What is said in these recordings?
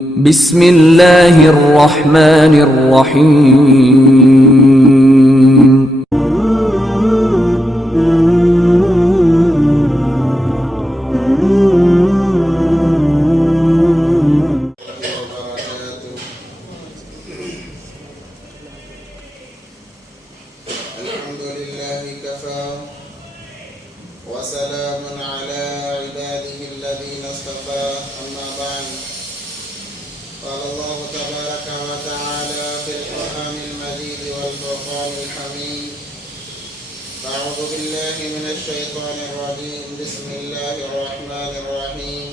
بسم الله الرحمن الرحيم. الحمد لله كفى وسلام على عباده الذين اصطفى أما بعد قال الله تبارك وتعالى في القرآن المجيد والفرقان الحميد أعوذ بالله من الشيطان الرجيم بسم الله الرحمن الرحيم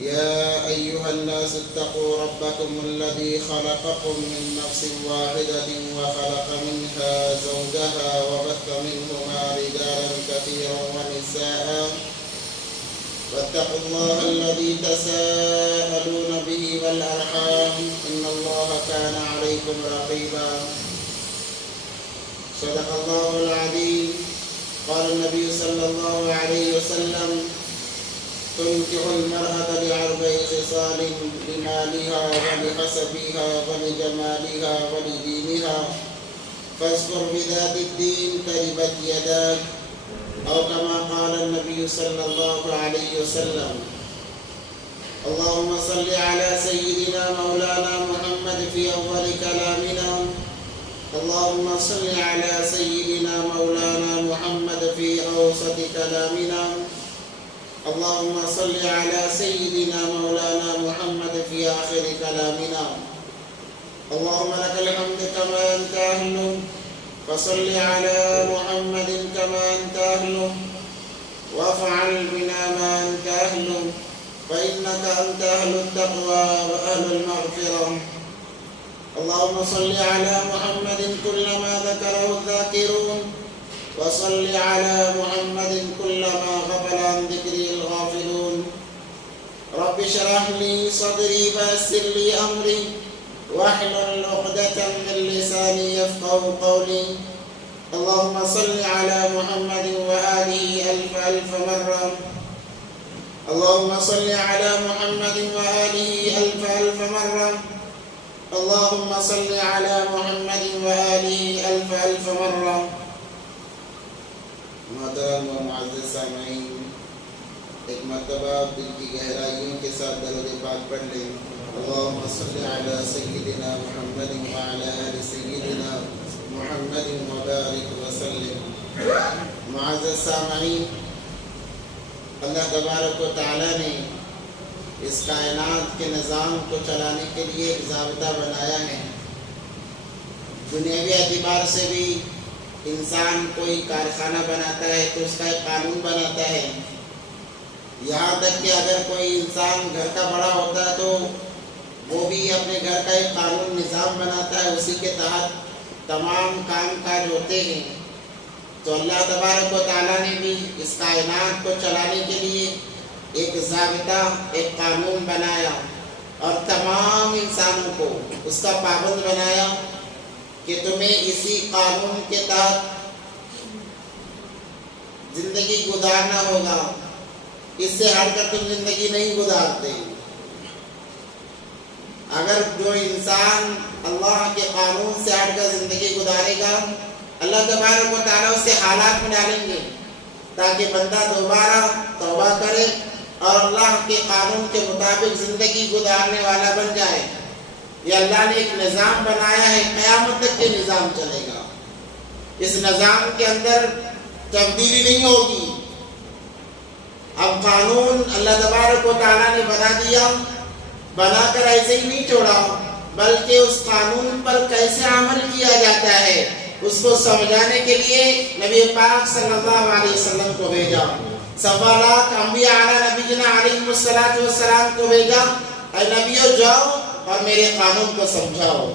يا أيها الناس اتقوا ربكم الذي خلقكم من نفس واحدة وخلق منها زوجها وبث منهما رجالا كثيرا ونساء واتقوا الله الذي تساءلون به والأرحام إن الله كان عليكم رقيبا صدق الله العظيم قال النبي صلى الله عليه وسلم تنكح المرأة لأربع خصال لمالها ولحسبها ولجمالها ولدينها فاذكر بذات الدين تربت يداك أو كما قال النبي صلى الله عليه وسلم اللهم صل على سيدنا مولانا محمد في أول كلامنا اللهم صل على سيدنا مولانا محمد في أوسط كلامنا اللهم صل على سيدنا مولانا محمد في آخر كلامنا اللهم لك الحمد كما أنت أهله فصل على محمد كما أنت أهله وافعل بنا ما أنت أهله فإنك أنت أهل التقوى وأهل المغفرة اللهم صل على محمد كلما ذكره الذاكرون وصل على محمد كلما غفل عن ذكره الغافلون رب اشرح لي صدري ويسر لي أمري واحلل عقدة من لساني يفقه قولي اللهم صل على محمد وآله ألف ألف مرة اللهم صل على محمد وآله ألف ألف مرة اللهم صل على محمد وآله ألف ألف مرة محترم و معزز سامعین ایک مرتبہ دل کی گہرائیوں کے ساتھ درود پاک پڑھ لیں اللهم صل على سيدنا محمد وعلى آل سيدنا محمد وبارك وسلم معزز سامعین اللہ تبارک و تعالی نے اس کائنات کے نظام کو چلانے کے لیے ایک ضابطہ بنایا ہے دنیاوی اعتبار سے بھی انسان کوئی کارخانہ بناتا ہے تو اس کا ایک قانون بناتا ہے یہاں تک کہ اگر کوئی انسان گھر کا بڑا ہوتا ہے تو وہ بھی اپنے گھر کا ایک قانون نظام بناتا ہے اسی کے تحت تمام کام کاج ہوتے ہیں تو اللہ تبارک و تعالیٰ نے بھی اس کائنات کو چلانے کے لیے ایک ضابطہ ایک قانون بنایا اور تمام انسانوں کو اس کا پابند بنایا کہ تمہیں اسی قانون کے تحت زندگی گزارنا ہوگا اس سے ہٹ کر تم زندگی نہیں گزارتے اگر جو انسان اللہ کے قانون سے ہٹ کر زندگی گزارے گا اللہ تبارک و تعالیٰ اس سے حالات میں ڈالیں گے تاکہ بندہ دوبارہ توبہ کرے اور اللہ کے قانون کے مطابق زندگی گزارنے والا بن جائے یہ اللہ نے ایک نظام بنایا ہے قیامت تک یہ نظام چلے گا اس نظام کے اندر تبدیلی نہیں ہوگی اب قانون اللہ تبارک و تعالیٰ نے بنا دیا بنا کر ایسے ہی نہیں چھوڑا بلکہ اس قانون پر کیسے عمل کیا جاتا ہے اس کو سمجھانے کے لیے نبی پاک صلی اللہ علیہ وسلم کو بھیجا سوا لاکھ انبیاء اعلیٰ نبینا علیہ السلام کو بھیجا اے نبیوں جاؤ اور میرے قانون کو سمجھاؤ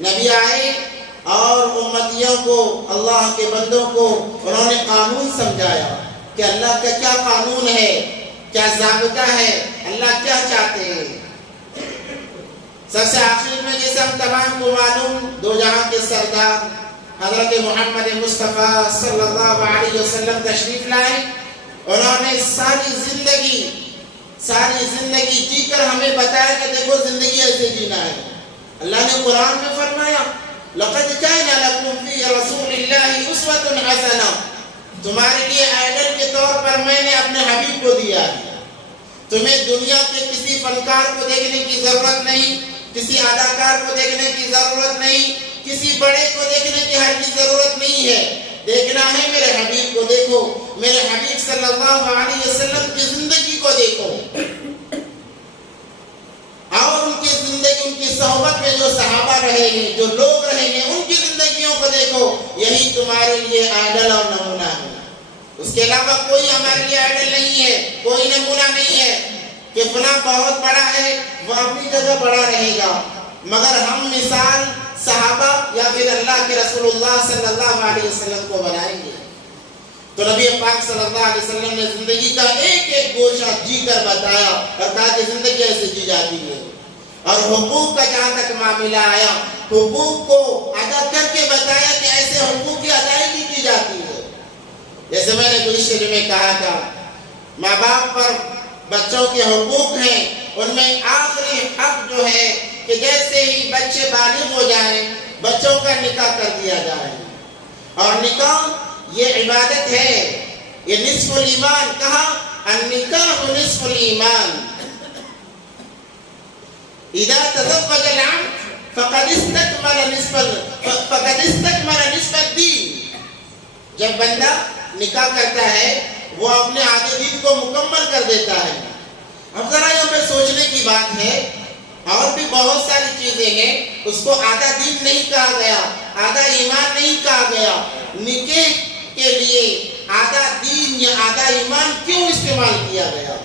نبی آئے اور امتیوں کو اللہ کے بندوں کو انہوں نے قانون سمجھایا کہ اللہ کا کیا قانون ہے کیا ضابطہ ہے اللہ کیا چاہتے ہیں سب سے آخر میں جیسے ہم تمام کو معلوم دو جہاں کے سردار حضرت محمد مصطفیٰ صلی اللہ علیہ وسلم تشریف لائے انہوں نے ساری زندگی ساری زندگی جی کر ہمیں بتایا کہ دیکھو زندگی ایسے جینا ہے. اللہ نے قرآن میں فرمایا لَقَدْ كَانَ لَكُمْ فِي رَسُولِ اللَّهِ أُسْوَةٌ حَسَنَةٌ، تمہارے لیے آئیڈل کے طور پر میں نے اپنے حبیب کو دیا ہے. تمہیں دنیا کے کسی فنکار کو دیکھنے کی ضرورت نہیں، کسی اداکار کو دیکھنے کی ضرورت نہیں، کسی بڑے کو دیکھنے کی ہر کی ضرورت نہیں ہے. دیکھنا ہے میرے حبیب کو دیکھو، میرے حبیب صلی اللہ علیہ وسلم کی زندگی کو دیکھو، اور ان کی زندگی، ان کی صحبت میں جو صحابہ رہے ہیں، جو لوگ رہے ہیں، ان کی زندگیوں کو دیکھو. یہی تمہارے لیے آئیڈل اور نمونہ ہے. اس کے علاوہ کوئی ہمارے لیے آئیڈل نہیں ہے، کوئی نمونہ نہیں ہے کہ فلاں بہت بڑا ہے، وہ اپنی جگہ بڑا رہے گا. مگر ہم مثال صحابہ یا پھر اللہ کے رسول اللہ صلی اللہ علیہ وسلم کو بنائیں گے. تو نبی پاک صلی اللہ علیہ وسلم نے زندگی کا ایک ایک گوشہ جی کر بتایا اور کہا کہ زندگی ایسے جی جاتی ہے. اور حقوق کا جہاں تک معاملہ آیا، حقوق کو ادا کر کے بتایا کہ ایسے حقوق کی ادائیگی کی جاتی ہے. جیسے میں نے گزشتہ میں کہا تھا، ماں باپ پر بچوں کے حقوق ہیں، ان میں آخری حق جو ہے کہ جیسے ہی بچے بالغ ہو جائیں بچوں کا نکاح کر دیا جائے. اور نکاح یہ عبادت ہے، یہ نصف الایمان. کہا النکاح نصف الایمان، اذا تزوج العبد فقد استكمل نصف الدین. جب بندہ نکاح کرتا ہے وہ اپنے آدھے دین کو مکمل کر دیتا ہے. اب ذرا یہاں پہ سوچنے کی بات ہے، اور بھی بہت ساری چیزیں ہیں، اس کو آدھا دین نہیں کہا گیا، آدھا ایمان نہیں کہا گیا. نکاح کے لیے آدھا دین یا آدھا ایمان کیوں استعمال کیا گیا؟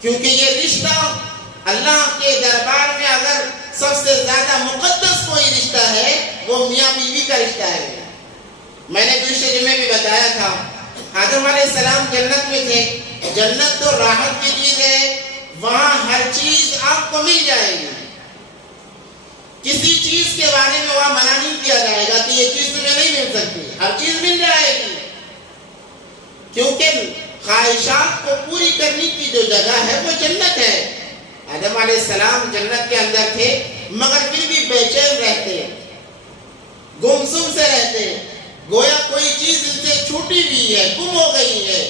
کیونکہ یہ رشتہ اللہ کے دربار میں اگر سب سے زیادہ مقدس کوئی رشتہ ہے وہ میاں بیوی کا رشتہ ہے. میں نے گزشتہ جمعے بھی بتایا تھا، آدم علیہ السلام جنت میں تھے. جنت تو راحت کی چیز ہے، وہاں ہر چیز آپ کو مل جائے گی. کسی چیز کے بارے میں وہاں منع نہیں کیا جائے گا کہ یہ چیز تمہیں نہیں مل سکتی، ہر چیز مل جائے گی. کیونکہ خواہشات کو پوری کرنے کی جو جگہ ہے وہ جنت ہے. آدم علیہ السلام جنت کے اندر تھے مگر پھر بھی بے چین رہتے، گمسم سے رہتے، گویا کوئی چیز ان سے چھوٹی ہوئی ہے، گم ہو گئی ہے.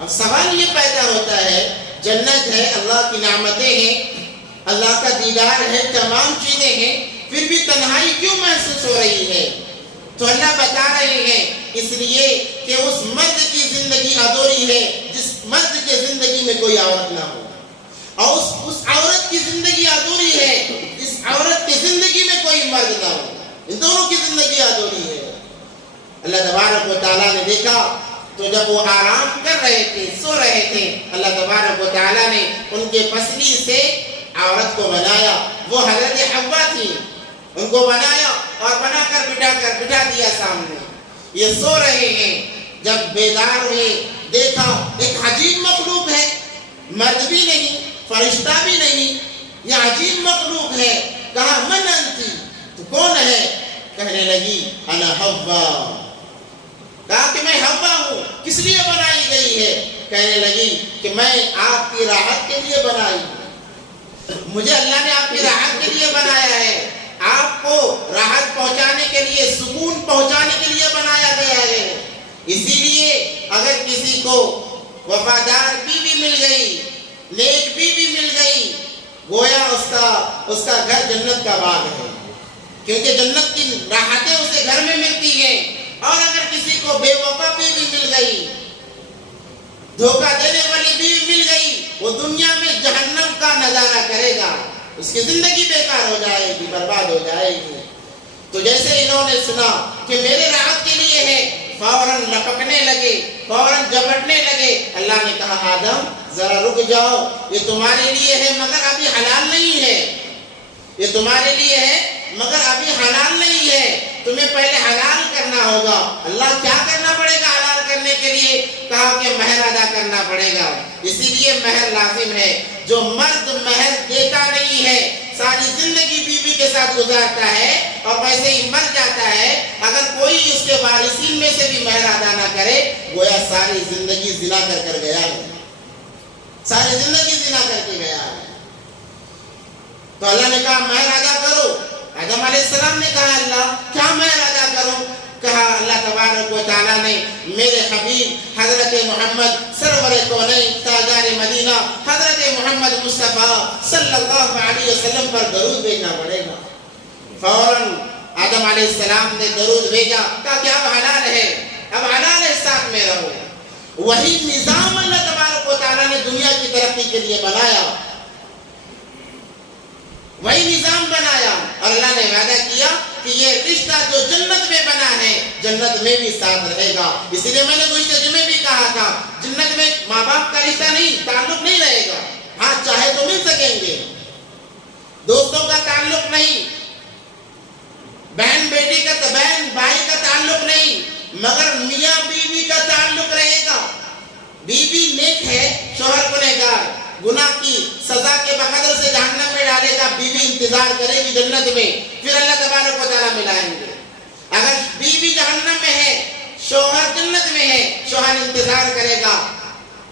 اب سوال یہ پیدا ہوتا ہے، جنت ہے، اللہ کی نعمتیں ہیں، اللہ کا دیدار ہے، تمام چیزیں ہیں، پھر بھی تنہائی کیوں محسوس ہو رہی ہے؟ تو اللہ بتا رہے ہیں اس لیے کہ اس مرد کی زندگی ادھوری ہے جس مرد کے زندگی میں کوئی عورت نہ ہو، اور اس عورت کی زندگی ادھوری ہے جس عورت کی زندگی میں کوئی مرد نہ ہو. ان دونوں کی زندگی ادھوری ہے. اللہ تبارک و تعالیٰ نے دیکھا تو جب وہ آرام کر رہے تھے، سو رہے تھے، اللہ تبارک و تعالیٰ نے ان کے پسلی سے عورت کو بنایا. وہ حضرت حوا تھی، ان کو بنایا اور بنا کر بٹھا دیا سامنے. یہ سو رہے ہیں. جب بیدار ہوئے دیکھا ایک عجیب مخلوق ہے، مرد بھی نہیں، فرشتہ بھی نہیں، یہ عجیب مخلوق ہے. کہا من انتی، تو کون ہے؟ کہنے لگی انا حوا. کہا کہ میں حوا ہوں. کس لیے بنائی گئی ہے؟ کہنے لگی کہ میں آپ کی راحت کے لیے بنائی ہوں، مجھے اللہ نے آپ کی راحت کے لیے بنایا ہے، آپ کو راحت پہنچانے کے لیے، سکون پہنچانے کے لیے بنایا گیا ہے. اسی لیے اگر کسی کو وفادار بیوی مل گئی، نیک بیوی مل گئی، گویا اس کا گھر جنت کا باغ ہے، کیونکہ جنت کی راحتیں اسے گھر میں ملتی ہیں. اور اگر کسی کو بے وفا بیوی مل گئی، دھوکہ دینے والی بیوی مل گئی، وہ دنیا میں جہنم کا نظارہ کرے گا، اس کی زندگی بیکار ہو جائے گی، برباد ہو جائے گی. تو جیسے انہوں نے سنا کہ میرے راحت کے لیے ہے، فوراً لپکنے لگے، فوراً جھپٹنے لگے. اللہ نے کہا آدم ذرا رک جاؤ، یہ تمہارے لیے ہے مگر ابھی حلال نہیں ہے، یہ تمہارے لیے ہے مگر ابھی حلال نہیں ہے، تمہیں پہلے حلال کرنا ہوگا. اللہ کیا کرنا پڑے گا حلال کرنے کے لیے؟ کہا کہ مہر ادا کرنا پڑے گا. اسی لیے مہر لازم ہے. جو مرد مہر دیتا نہیں ہے، ساری زندگی بیوی کے ساتھ گزارتا ہے اور ویسے ہی مر جاتا ہے، اگر کوئی اس کے وارثین میں سے بھی مہر ادا نہ کرے، گویا ساری زندگی زنا کر گیا ہے. ساری زندگی زنا کر کے گیا ہے. تو اللہ نے کہا مہر ادا کرو. آدم علیہ السلام نے کہا اللہ کیا مہر ادا کروں؟ کہا اللہ تبارک و تعالیٰ نے میرے حبیب حضرت محمد سرور کونین تاجدار مدینہ حضرت محمد مصطفیٰ صلی اللہ علیہ وسلم پر درود بھیجنا پڑے گا. فوراً آدم علیہ السلام نے درود بھیجا. کہا کہ اب حلال ہے، اب حلال ہے، ساتھ میں رہو. وہی نظام اللہ تبارک و تعالیٰ نے دنیا کی ترقی کے لیے بنایا، وہی نظام بنایا. اور اللہ نے وعدہ کیا کہ یہ رشتہ جو جنت میں بنا ہے جنت میں بھی ساتھ رہے گا. اسی لیے میں نے گزشتہ جمعے بھی کہا تھا جنت میں ماں باپ کا رشتہ نہیں، تعلق نہیں رہے گا. ہاں چاہے تو مل سکیں گے، دوستوں کا تعلق نہیں، بہن بیٹی کا، بہن بھائی کا تعلق نہیں، مگر میاں بیوی کا تعلق رہے گا. بیوی نیک ہے، شوہر گنہگار، گناہ کی سزا کے بقدر سے جہنم میں ڈالے گا، بیوی انتظار کرے گی جنت میں، پھر اللہ تبارک و تعالیٰ ملائیں گے. اگر بیوی جہنم میں ہے، شوہر جنت میں ہے، شوہر انتظار کرے گا،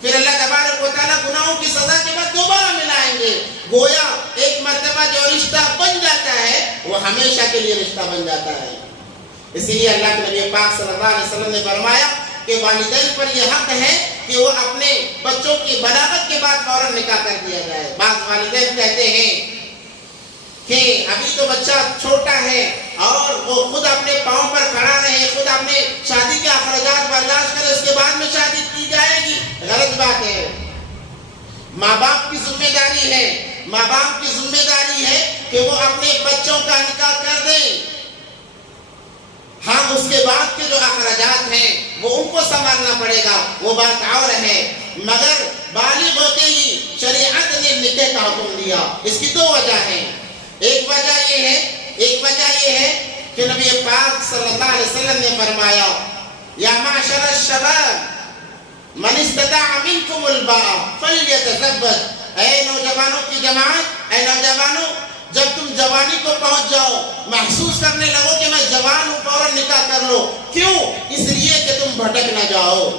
پھر اللہ تبارک و تعالیٰ گناہوں کی سزا کے بعد دوبارہ ملائیں گے. گویا ایک مرتبہ جو رشتہ بن جاتا ہے وہ ہمیشہ کے لیے رشتہ بن جاتا ہے. اسی لیے اللہ کے نبی پاک صلی اللہ علیہ وسلم نے فرمایا کہ والدین پر یہ حق ہے کہ وہ اپنے بچوں کی بلاغت کے بعد فوراً نکاح کر دیا جائے. بعض والدین کہتے ہیں کہ ابھی تو بچہ چھوٹا ہے اور وہ خود اپنے پاؤں پر کھڑا رہے، خود اپنے شادی کے اخراجات برداشت کرے، اس کے بعد میں شادی کی جائے گی. غلط بات ہے. ماں باپ کی ذمہ داری ہے، ماں باپ کی ذمہ داری ہے کہ وہ اپنے بچوں کا نکاح کر دیں. ہاں اس کے بعد کے جو اخراجات ہیں وہ ان کو سنبھالنا پڑے گا، وہ بات اور ہے. مگر بالغ ہوتے ہی شریعت نے نکاح کا حکم دیا. اس کی دو وجہ ہیں. ایک وجہ یہ ہے کہ نبی پاک صلی اللہ علیہ وسلم نے فرمایا یا معشر الشباب من استطاع منکم الباء فلیتزوج. اے نوجوانوں کی جماعت، اے نوجوانوں، جب تم جوانی کو پہنچ جاؤ، محسوس کرنے لگو کہ میں جوان ہوں، فوراً نکاح کر لو. کیوں؟ اس لیے کہ تم بھٹک نہ جاؤ،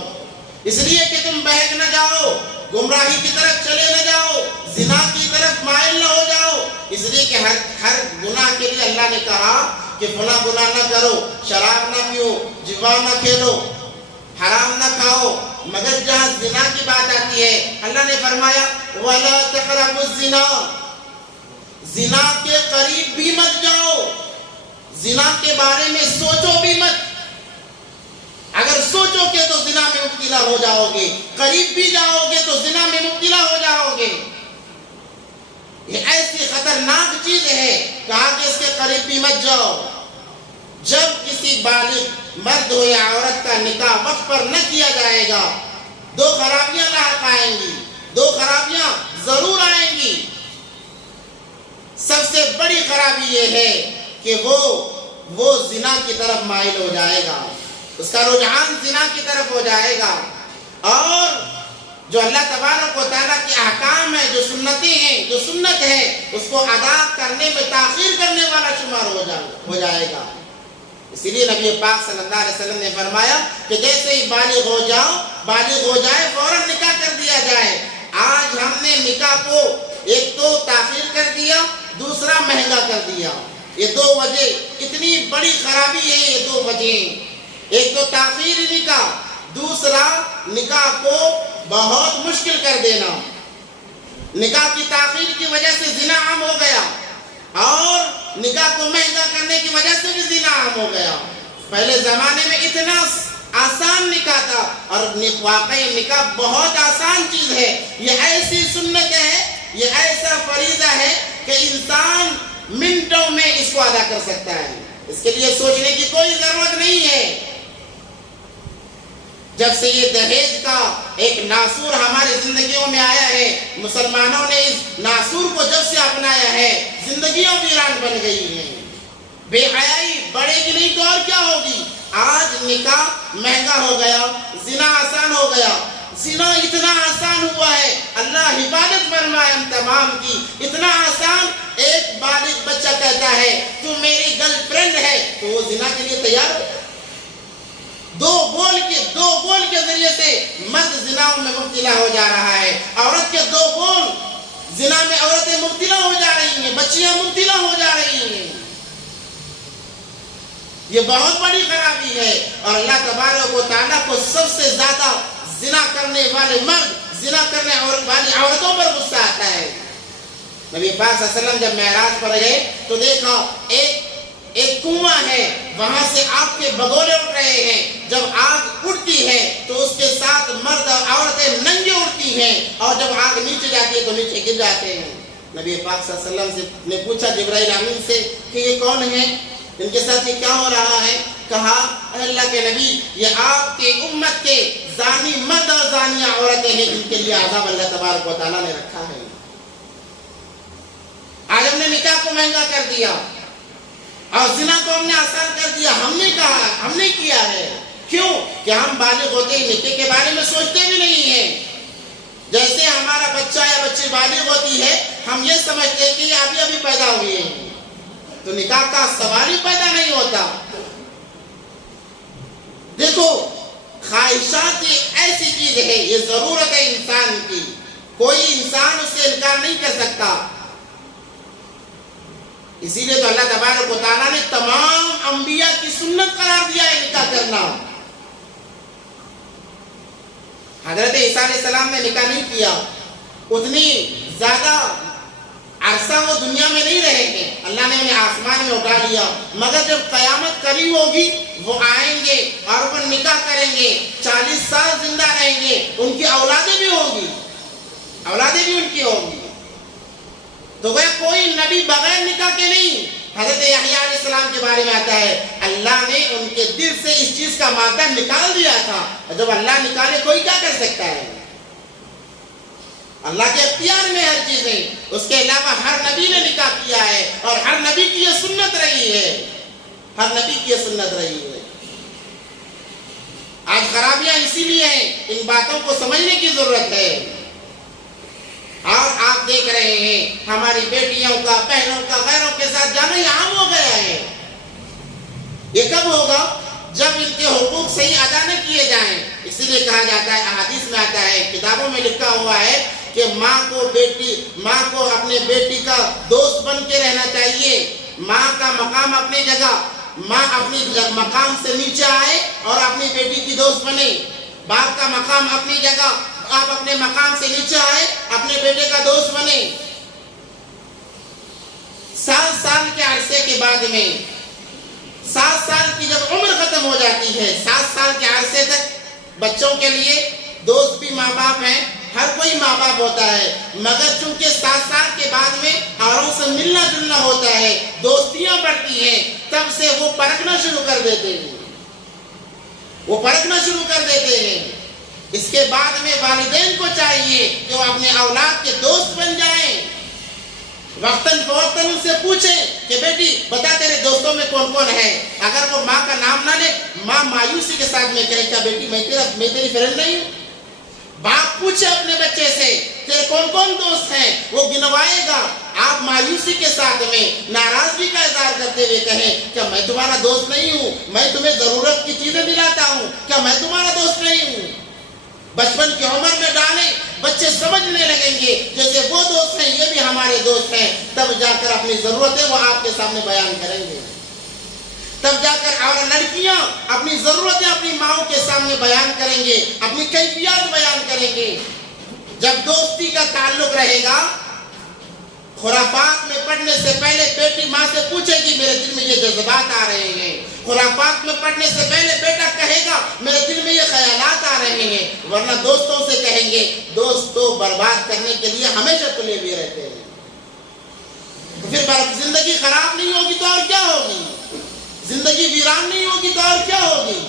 اس لیے کہ تم بہک نہ جاؤ، گمراہی کی طرف چلے نہ جاؤ، زنا کی طرف مائل نہ ہو جاؤ. اس لیے کہ ہر گناہ کے لیے اللہ نے کہا کہ فلاں گناہ نہ کرو، شراب نہ پیو، جوا نہ کھیلو، حرام نہ کھاؤ. مگر جہاں زنا کی بات آتی ہے اللہ نے فرمایا وَلَا تَقْرَبُوا الزِّنَا، زنا کے قریب بھی مت جاؤ، زنا کے بارے میں سوچو بھی مت. اگر سوچو گے تو زنا میں مبتلا ہو جاؤ گے، قریب بھی جاؤ گے تو زنا میں مبتلا ہو جاؤ گے. یہ ایسی خطرناک چیز ہے کہا کہ اس کے قریب بھی مت جاؤ. جب کسی بالغ مرد ہو یا عورت کا نکاح وقت پر نہ کیا جائے گا، دو خرابیاں لاحق آئیں گی، دو خرابیاں ضرور آئیں گی. سب سے بڑی خرابی یہ ہے کہ وہ زنا کی طرف مائل ہو جائے گا، اس کا رجحان زنا کی طرف ہو جائے گا. اور جو اللہ تبارک و تعالیٰ کے احکام ہیں، جو سنتیں ہیں، جو سنت ہے، اس کو ادا کرنے میں تاخیر کرنے والا شمار ہو جائے گا. اسی لیے نبی پاک صلی اللہ علیہ وسلم نے فرمایا کہ جیسے ہی بالغ ہو جائے فوراً نکاح کر دیا جائے. آج ہم نے نکاح کو ایک تو تاخیر کر دیا، دوسرا مہنگا کر دیا. یہ دو وجہ اتنی بڑی خرابی ہے. یہ دو وجہ، ایک تو تاخیر نکاح، دوسرا نکاح کو بہت مشکل کر دینا. نکاح کی تاخیر کی وجہ سے زنا عام ہو گیا اور نکاح کو مہنگا کرنے کی وجہ سے بھی زنا عام ہو گیا. پہلے زمانے میں اتنا آسان نکاح تھا اور واقعی نکاح بہت آسان چیز ہے. یہ ایسی سنت ہے، یہ ایسا فریضہ ہے کہ انسان منٹوں میں اس کو ادا کر سکتا ہے. اس کے لیے سوچنے کی کوئی ضرورت نہیں ہے. جب سے یہ دہیج کا ایک ناسور ہماری زندگیوں میں آیا ہے، مسلمانوں نے اس ناسور کو جب سے اپنایا ہے، زندگیوں ویران بن گئی ہیں. بے حیائی بڑھے گی نہیں تو اور کیا ہوگی. آج نکاح مہنگا ہو گیا، زنا آسان ہو گیا. زنا اتنا آسان ہوا ہے، اللہ حفاظت فرمائے ہم تمام کی. اتنا آسان، ایک بالغ بچہ کہتا ہے تو میری گرل فرینڈ ہے تو وہ زنا کے لیے تیار ہو. دو بول کے ذریعے سے مرد زنا میں مبتلا ہو جا رہا ہے، عورت کے دو بول زنا میں عورتیں مبتلا ہو جا رہی ہیں، بچیاں مبتلا ہو جا رہی ہیں۔ یہ بہت بڑی خرابی ہے، اور اللہ تبارک و تعالیٰ کو سب سے زیادہ زنا کرنے والے مرد، زنا کرنے والی عورتوں پر غصہ آتا ہے۔ نبی پاک صلی اللہ علیہ وسلم جب معراج پر گئے تو دیکھا ایک کنواں ہے، وہاں سے آگ کے بگولے اٹھ رہے ہیں۔ جب آگ اٹھتی ہے تو اس کے ساتھ مرد اور عورتیں ننگے اٹھتی ہیں، اور جب آگ نیچے جاتی ہے تو نیچے گر جاتے ہیں۔ نبی پاک صلی اللہ علیہ وسلم نے پوچھا جبرائیل امین سے کہ یہ کون ہے، ان کے ساتھ یہ کیا ہو رہا ہے؟ کہا اے اللہ کے نبی، یہ آپ کے امت کے زانی مرد اور زانیہ عورتیں ہیں جن کے لیے عذاب اللہ تبارک و تعالیٰ نے رکھا ہے۔ آج ہم نے نکاح کو مہنگا کر دیا اور زنا کو ہم نے آسان کر دیا۔ ہم نے کیا ہے، کیوں کہ ہم بالغ ہوتے ہی نکاح کے بارے میں سوچتے بھی نہیں ہیں۔ جیسے ہمارا بچہ یا بچی بالغ ہوتی ہے، ہم یہ سمجھتے ہیں کہ یہ ابھی پیدا ہوئی ہے، تو نکاح کا سوال ہی پیدا نہیں ہوتا۔ دیکھو، خواہشات ایک ایسی چیز ہے، یہ ضرورت ہے انسان کی، کوئی انسان اس سے انکار نہیں کر سکتا۔ اسی لیے تو اللہ تبارک و تعالیٰ نے تمام انبیاء کی سنت قرار دیا ہے نکاح کرنا۔ حضرت عیسیٰ علیہ السلام نے نکاح نہیں کیا، اتنی زیادہ عرصہ وہ دنیا میں نہیں رہے گے، اللہ نے انہیں آسمان میں اٹھا لیا، مگر جب قیامت قریب ہوگی وہ آئیں گے اور وہ نکاح کریں گے، 40 سال زندہ رہیں گے، ان کی اولادیں بھی ہوں گی، اولادیں بھی ان کی ہوں گی۔ تو وہ کوئی نبی بغیر نکاح کے نہیں۔ حضرت یحییٰ علیہ السلام کے بارے میں آتا ہے اللہ نے ان کے دل سے اس چیز کا مادہ نکال دیا تھا، اور جب اللہ نکالے کوئی کیا کر سکتا ہے؟ اللہ کے اختیار میں ہر چیز ہے۔ اس کے علاوہ ہر نبی نے نکاح کیا ہے، اور ہر نبی کی یہ سنت رہی ہے، ہر نبی کی یہ سنت رہی ہے۔ آج خرابیاں اسی لیے ہیں، ان باتوں کو سمجھنے کی ضرورت ہے۔ اور آپ دیکھ رہے ہیں ہماری بیٹیوں کا، بہنوں کا غیروں کے ساتھ جانا یہ عام ہو گیا ہے۔ یہ کب ہوگا؟ جب ان کے حقوق صحیح ادا نہ کیے جائیں۔ اسی لیے کہا جاتا ہے، احادیث میں آتا ہے، کتابوں میں لکھا ہوا ہے کہ ماں کو اپنے بیٹی کا دوست بن کے رہنا چاہیے۔ ماں کا مقام اپنی جگہ، ماں اپنی مقام سے نیچے آئے اور اپنی بیٹی کی دوست بنے۔ باپ کا مقام اپنی جگہ، آپ اپنے مقام سے نیچے آئے، اپنے بیٹے کا دوست بنے۔ 7 سال کے عرصے کے بعد میں، 7 سال کی جب عمر ختم ہو جاتی ہے، 7 سال کے عرصے تک بچوں کے لیے دوست بھی ماں باپ ہیں، ہر کوئی ماں باپ ہوتا ہے، مگر چونکہ 7 سال کے بعد میں اوروں سے ملنا جلنا ہوتا ہے، دوستیاں بڑھتی ہیں، تب سے وہ پرکھنا شروع کر دیتے ہیں، اس کے بعد میں والدین کو چاہیے کہ وہ اپنے اولاد کے دوست بن جائیں، وقتاً فوقتاً ان سے پوچھیں کہ بیٹی بتا تیرے دوستوں میں کون کون ہے۔ اگر وہ ماں کا نام نہ لے، ماں مایوسی کے ساتھ میں کہے کیا بیٹی میں تیری فرینڈ نہیں ہوں؟ باپ پوچھے اپنے بچے سے تیرے کون کون دوست ہیں، وہ گنوائے گا۔ آپ مایوسی کے ساتھ میں ناراضگی کا اظہار کرتے ہوئے کہیں کیا میں تمہارا دوست نہیں ہوں، میں تمہیں ضرورت کی چیزیں دلاتا ہوں، کیا میں تمہارا دوست نہیں ہوں؟ بچپن کی عمر میں ڈالیں، بچے سمجھنے لگیں گے جیسے وہ دوست ہیں یہ بھی ہمارے دوست ہیں، تب جا کر اپنی ضرورتیں وہ آپ کے سامنے بیان کریں گے، تب جا کر اور لڑکیاں اپنی ضرورتیں اپنی ماؤں کے سامنے بیان کریں گے، اپنی کیفیات بیان کریں گے۔ جب دوستی کا تعلق رہے گا، خرافات میں پڑھنے سے پہلے بیٹی ماں سے پوچھے گی میرے دل میں یہ جذبات آ رہے ہیں، خرافات میں پڑھنے سے پہلے بیٹا کہے گا میرے دل میں یہ خیالات آ رہے ہیں، ورنہ دوستوں سے کہیں گے دوست تو برباد کرنے کے لیے ہمیشہ تلے ہوئے رہتے ہیں۔ پھر زندگی خراب نہیں ہوگی تو اور کیا ہوگی، زندگی ویران نہیں ہوگی تو اور کیا ہوگی۔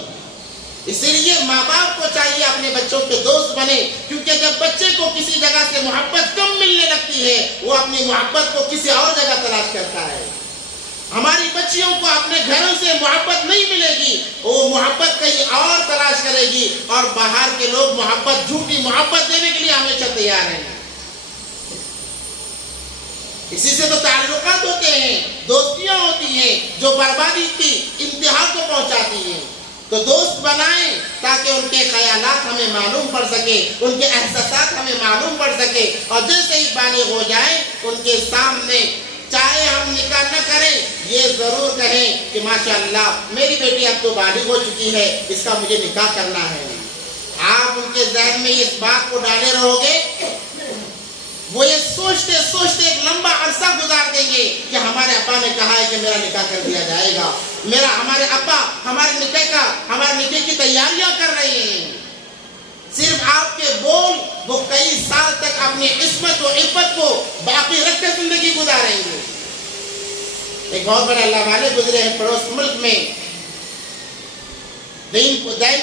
اسی لیے ماں باپ کو چاہیے اپنے بچوں کے دوست بنے، کیونکہ جب بچے کو کسی جگہ سے محبت کم ملنے لگتی ہے وہ اپنی محبت کو کسی اور جگہ تلاش کرتا ہے۔ ہماری بچیوں کو اپنے گھروں سے محبت نہیں ملے گی، وہ محبت کہیں اور تلاش کرے گی، اور باہر کے لوگ محبت، جھوٹی محبت دینے کے لیے ہمیشہ تیار ہیں۔ اسی سے تو تعلقات ہوتے ہیں، دوستیاں ہوتی ہیں جو بربادی کی انتہا کو پہنچاتی ہیں۔ تو دوست بنائیں تاکہ ان کے خیالات ہمیں معلوم پڑ سکے، ان کے احساسات ہمیں معلوم پڑ سکے، اور جیسے ہی بالغ ہو جائیں ان کے سامنے چاہے ہم نکاح نہ کریں یہ ضرور کہیں کہ ماشاءاللہ میری بیٹی اب تو بالغ ہو چکی ہے، اس کا مجھے نکاح کرنا ہے۔ آپ ان کے ذہن میں اس بات کو ڈالے رہو گے، وہ یہ سوچتے سوچتے ایک لمبا عرصہ گزار دیں گے کہ ہمارے ابا نے کہا ہے کہ میرا نکاح کر دیا جائے گا، ہمارے ابا ہمارے نکاح کی تیاریاں کر رہے ہیں۔ صرف آپ کے بول وہ کئی سال تک اپنی عصمت و عفت کو باقی رکھ کر زندگی گزاریں گے۔ ایک بہت بڑے اللہ والے گزرے ہیں پڑوس ملک میں، دین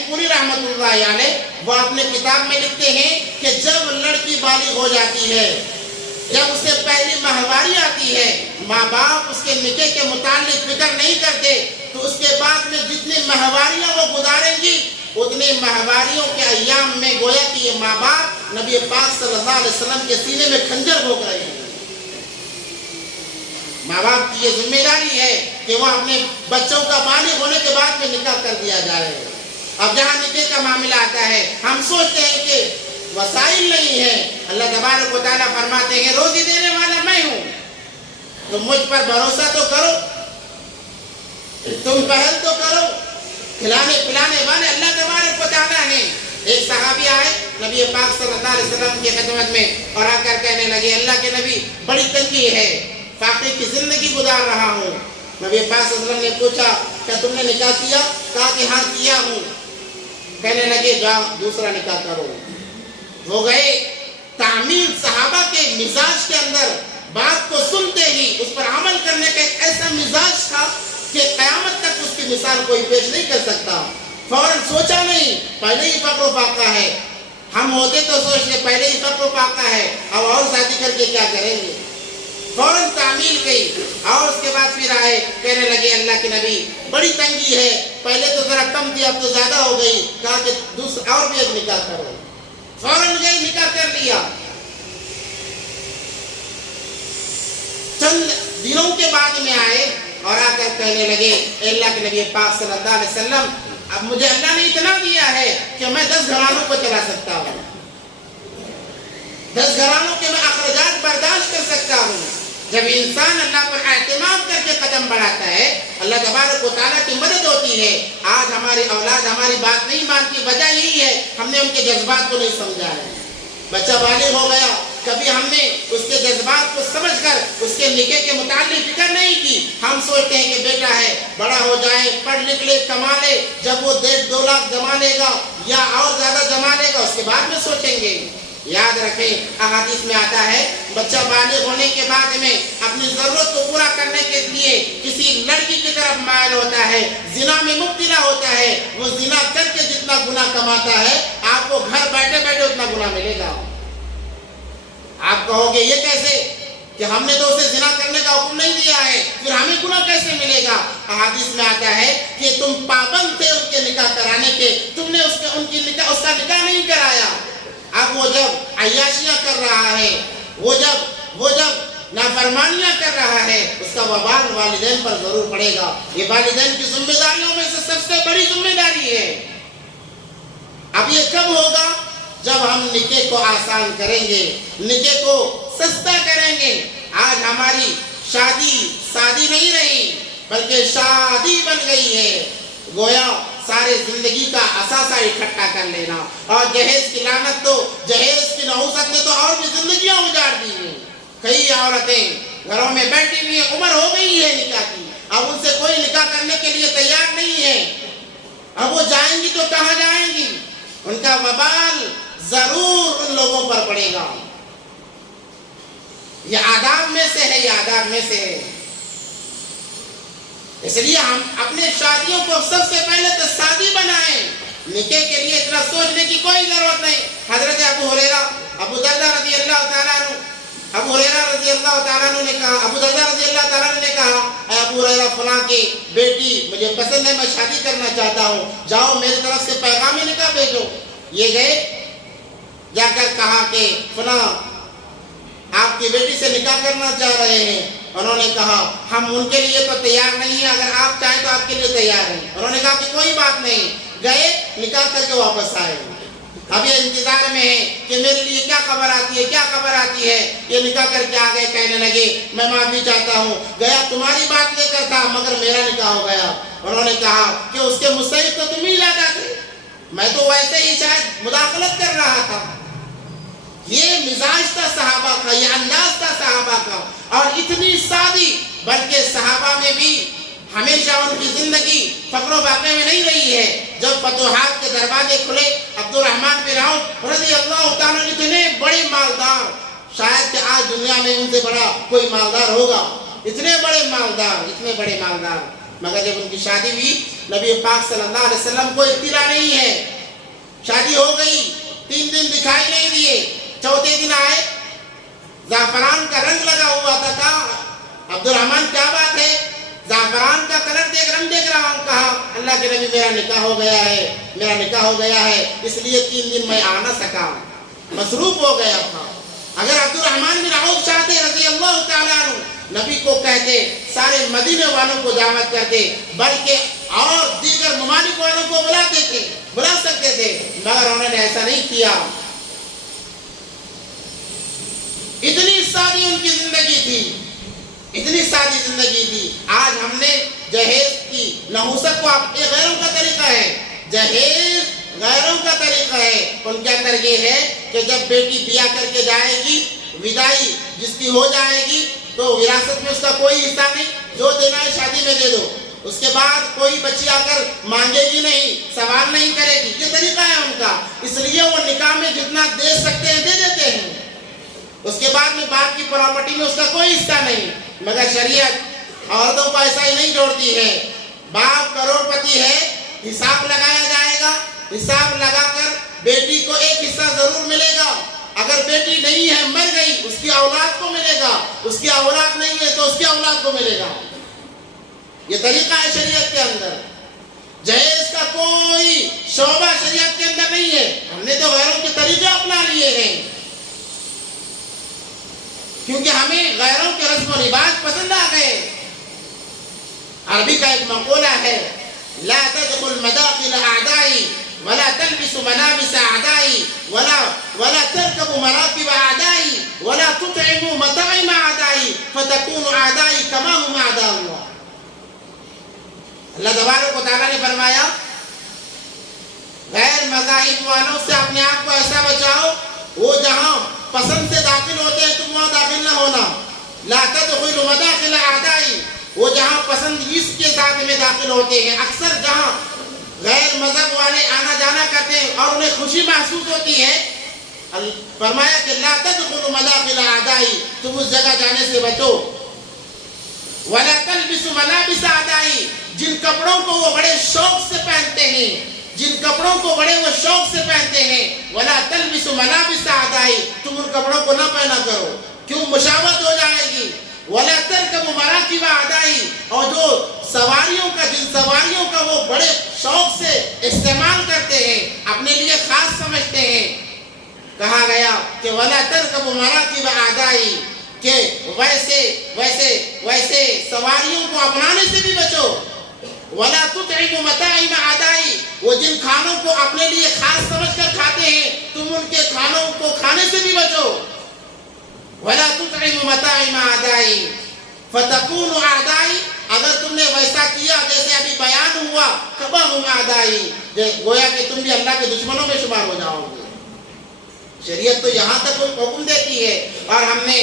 پوری رحمت اللہ علیہ، وہ اپنے کتاب میں لکھتے ہیں کہ جب لڑکی بالغ ہو جاتی ہے، جب اسے پہلی ماہواری آتی ہے، ماں باپ اس کے نکاح کے متعلق فکر نہیں کرتے، تو اس کے بعد میں جتنی ماہواریاں وہ گزاریں گی اتنی ماہواریوں کے ایام میں گویا کہ یہ ماں باپ نبی پاک صلی اللہ علیہ وسلم کے سینے میں خنجر ہو گئے ہیں۔ ماں باپ کی یہ ذمہ داری ہے کہ وہ اپنے بچوں کا بالغ ہونے کے بعد میں نکاح کر دیا جائے۔ اب جہاں نکاح کا معاملہ آتا ہے ہم سوچتے ہیں کہ وسائل نہیں ہے، اللہ تبارک و تعالیٰ فرماتے ہیں روزی دینے والا میں ہوں، تم مجھ پر بھروسہ تو کرو، تم پہل تو کرو، کھلانے پلانے والے اللہ تبارک و تعالیٰ ہیں۔ ایک صحابی آئے نبی پاک صلی اللہ علیہ وسلم کی خدمت میں اور آ کر کہنے لگے اللہ کے نبی بڑی تنگی ہے، فاقے کی زندگی گزار رہا ہوں۔ نبی پاک صلی اللہ علیہ وسلم نے پوچھا کیا تم نے نکاح کیا؟ کہا کہ ہاں کیا ہوں۔ کہنے لگے جاؤ دوسرا نکاح کرو۔ وہ گئے، تعمیل صحابہ کے مزاج کے اندر بات کو سنتے ہی اس پر عمل کرنے کا ایک ایسا مزاج تھا کہ قیامت تک اس کی مثال کوئی پیش نہیں کر سکتا۔ فوراً سوچا نہیں، پہلے ہی فقر و فاقہ ہے، ہم ہوتے تو سوچتے پہلے ہی فقر و فاقہ ہے، اب اور شادی کر کے کیا کریں گے۔ فوراً تعمیل گئی اور اس کے بعد پھر آئے، کہنے لگے اللہ کے نبی بڑی تنگی ہے، پہلے تو ذرا کم تھی اب تو زیادہ ہو گئی، کہا کہ دوسرا اور بھی ایک نکاح کرو۔ فوراً گئے نکاح کر لیا۔ چند دنوں کے بعد میں آئے اور آ کر کہنے لگے اللہ کے نبی پاک صلی اللہ علیہ وسلم اب مجھے اللہ نے اتنا دیا ہے کہ میں 10 گھرانوں کو چلا سکتا ہوں، 10 گھرانوں کے میں اخراجات برداشت کر سکتا ہوں۔ جب انسان اللہ پر اعتماد کر کے قدم بڑھاتا ہے اللہ تبارک و تعالیٰ کی مدد ہوتی ہے۔ آج ہماری اولاد ہماری بات نہیں مانتی، وجہ یہی ہے ہم نے ان کے جذبات کو نہیں سمجھا ہے۔ بچہ بالغ ہو گیا، کبھی ہم نے اس کے جذبات کو سمجھ کر اس کے نکاح کے متعلق فکر نہیں کی۔ ہم سوچتے ہیں کہ بیٹا ہے بڑا ہو جائے، پڑھ لکھ لے، کما لے، جب وہ 1.5-2 لاکھ جما لے گا یا اور زیادہ جما لے گا اس کے بعد میں سوچیں گے۔ یاد رکھیں احادیث میں آتا ہے بچہ بالغ ہونے کے بعد میں اپنی ضرورت کو پورا کرنے کے لیے کسی لڑکی کی طرف مائل ہوتا ہے، زنا میں مبتلا ہوتا ہے، وہ زنا کر کے جتنا گناہ کماتا ہے آپ کو گھر بیٹھے بیٹھے اتنا گناہ ملے گا۔ آپ کہو گے یہ کیسے کہ ہم نے تو اسے زنا کرنے کا حکم نہیں دیا ہے، پھر ہمیں گناہ کیسے ملے گا؟ احادیث میں آتا ہے کہ تم پابند تھے ان کے نکاح کرانے کے، تم نے اس کا نکاح نہیں کرایا۔ اب وہ جب عیاشیاں کر رہا ہے، وہ جب نافرمانیاں کر رہا ہے، اس کا وبال والدین پر ضرور پڑے گا۔ یہ والدین کی ذمہ داریوں میں سے سب سے بڑی ذمہ داری ہے۔ اب یہ کب ہوگا؟ جب ہم نکاح کو آسان کریں گے، نکاح کو سستا کریں گے۔ آج ہماری شادی نہیں رہی بلکہ شادی بن گئی ہے، گویا سارے زندگی کا اثاثہ اکٹھا کر لینا، اور جہیز کی لعنت تو جہیز کی نحوست نے تو اور بھی زندگیاں اجاڑ دی ہیں۔ کئی عورتیں گھروں میں بیٹھی ہوئی ہیں، عمر ہو گئی ہے نکاح کی، اب ان سے کوئی نکاح کرنے کے لیے تیار نہیں ہے۔ اب وہ جائیں گی تو کہاں جائیں گی؟ ان کا وبال ضرور ان لوگوں پر پڑے گا۔ یہ آداب میں سے ہے، یہ آداب میں سے ہے۔ اس لیے ہم اپنے شادیوں کو سب سے پہلے تو شادی بنائیں، نکاح کے لیے اتنا سوچنے کی کوئی ضرورت نہیں۔ حضرت ابو درداء رضی اللہ تعالیٰ عنہ ابو ہریرہ رضی اللہ تعالیٰ عنہ نے کہا، ابو درداء رضی اللہ تعالیٰ عنہ نے کہا اے ابو ہریرہ فلاں کی بیٹی مجھے پسند ہے، میں شادی کرنا چاہتا ہوں، جاؤ میری طرف سے پیغام نکاح بھیجو۔ یہ گئے، جا کر کہا کہ فلاں آپ کی بیٹی سے نکاح کرنا چاہ رہے ہیں۔ انہوں نے کہا ہم ان کے لیے تو تیار نہیں ہیں، اگر آپ چاہیں تو آپ کے لیے تیار ہیں۔ انہوں نے کہا کہ کوئی بات نہیں، گئے نکاح کر کے واپس آئے۔ اب یہ انتظار میں ہے کہ میرے لیے کیا خبر آتی ہے، کیا خبر آتی ہے۔ یہ نکاح کر کے آ گئے، کہنے لگے میں معافی چاہتا ہوں، گیا تمہاری بات لے کر تھا مگر میرا نکاح ہو گیا۔ انہوں نے کہا کہ اس کے مستحق تو تم ہی لانا تھے، میں تو ویسے ہی شاید مداخلت کر رہا تھا۔ یہ مزاج تھا صحابہ کا، یہ انداز تھا صحابہ کا، اور اتنی سادی، بلکہ صحابہ میں بھی ہمیشہ ان کی زندگی فقر و فاقے میں نہیں رہی ہے۔ جب فتوحات کے دروازے کھلے، عبد الرحمن بن عوف رضی اللہ تعالیٰ اتنے بڑے مالدار، شاید کہ آج دنیا میں ان سے بڑا کوئی مالدار ہوگا، اتنے بڑے مالدار، مگر جب ان کی شادی ہوئی، نبی پاک صلی اللہ علیہ وسلم کو اطلاع نہیں ہے۔ شادی ہو گئی، 3 دن دکھائی نہیں دیے، چوتھے دن آئے، زعفران کا رنگ لگا ہوا تھا۔ کہا عبد الرحمن کیا بات ہے، زعفران کا کلر رنگ دیکھ رہا ہوں۔ کہا اللہ کے نبی میرا نکاح ہو گیا ہے، اس لیے 3 دن میں آ نہ سکا، مصروف ہو گیا تھا۔ اگر عبد الرحمن بن عوف چاہتے رضی اللہ تعالیٰ عنہ، نبی کو کہتے سارے مدینے والوں کو دعوت کرتے، بلکہ اور دیگر ممالک والوں کو بلا سکتے تھے، مگر انہوں نے ایسا نہیں کیا۔ اتنی سادی ان کی زندگی تھی۔ آج ہم نے جہیز کی نحوست کو یہ غیروں کا طریقہ ہے، جہیز غیروں کا طریقہ ہے۔ ان کے اندر یہ ہے کہ جب بیٹی بیاہ کر کے جائے گی، ودائی جس کی ہو جائے گی، تو وراثت میں اس کا کوئی حصہ نہیں، جو دینا ہے شادی میں دے دو، اس کے بعد کوئی بچی آ کر مانگے گی نہیں، سوال نہیں کرے گی۔ یہ طریقہ ہے ان کا، اس لیے وہ نکاح میں جتنا دے سکتے ہیں دے دیتے ہیں، اس کے بعد میں باپ کی پراپرٹی میں اس کا کوئی حصہ نہیں۔ مگر شریعت عورتوں کو ایسا ہی نہیں جوڑتی ہے۔ باپ کروڑ پتی ہے، حساب لگایا جائے گا، حساب لگا کر بیٹی کو ایک حصہ ضرور ملے گا۔ اگر بیٹی نہیں ہے، مر گئی، اس کی اولاد کو ملے گا، اس کی اولاد نہیں ہے تو اس کی اولاد کو ملے گا۔ یہ طریقہ ہے شریعت کے اندر۔ جہیز کا کوئی شعبہ شریعت کے اندر نہیں ہے، ہم نے تو غیروں کے طریقے اپنا لیے ہیں، کیونکہ ہمیں غیروں کے رسم و رواج پسند آ گئے۔ عربی کا ایک مقولہ ہے، لا تدخل مداخل اعدائی ولا تلبس ملابس اعدائی ولا تركب مراكب اعدائی ولا تطعم مطاعم اعدائی فتكون اعدائی كما هم اعداء اللہ۔ اللہ تبارک و تعالیٰ نے فرمایا غیر مذاہب والوں سے اپنے آپ کو ایسا بچاؤ، وہ جہاں پسند سے داخل ہوتے ہیں تم وہاں داخل نہ ہونا۔ لا تدخل مداخل اعدائی، وہ جہاں پسند اس کے ساتھ میں داخل ہوتے ہیں۔ اکثر جہاں غیر مذہب والے آنا جانا کرتے ہیں اور انہیں خوشی محسوس ہوتی ہے، فرمایا کہ لا تدخل مداخل اعدائی، تم اس جگہ جانے سے بچو۔ ولا تلبس ملابس اعدائی، جن کپڑوں کو وہ بڑے شوق سے پہنتے ہیں، ولا تلبس ملابس اعدائی، تم ان کپڑوں کو نہ پہنا کرو، کیوں مشابہت ہو جائے گی۔ ولا ترکب مراکب اعدائی، اور جو جن سواریوں کا وہ بڑے شوق سے استعمال کرتے ہیں، اپنے لیے خاص سمجھتے ہیں، کہا گیا کہ ولا ترکب مراکب اعدائی، کہ ویسے سواریوں کو اپنانے سے بھی بچو۔ ولا تطعم مطاعم اعدائی، وہ جن کھانوں کو اپنے لیے خاص سمجھ کر کھاتے ہیں، تم ان کے کھانوں کو کھانے سے بھی بچو۔ ولا تطعم مطاعم اعدائی فتكون اعدائی، اگر تم نے ویسا کیا جیسے ابھی بیان ہوا، كما هم اعدائی، گویا کہ تم بھی اللہ کے دشمنوں میں شمار ہو جاؤ گے۔ شریعت تو یہاں تک حکم دیتی ہے، اور ہم نے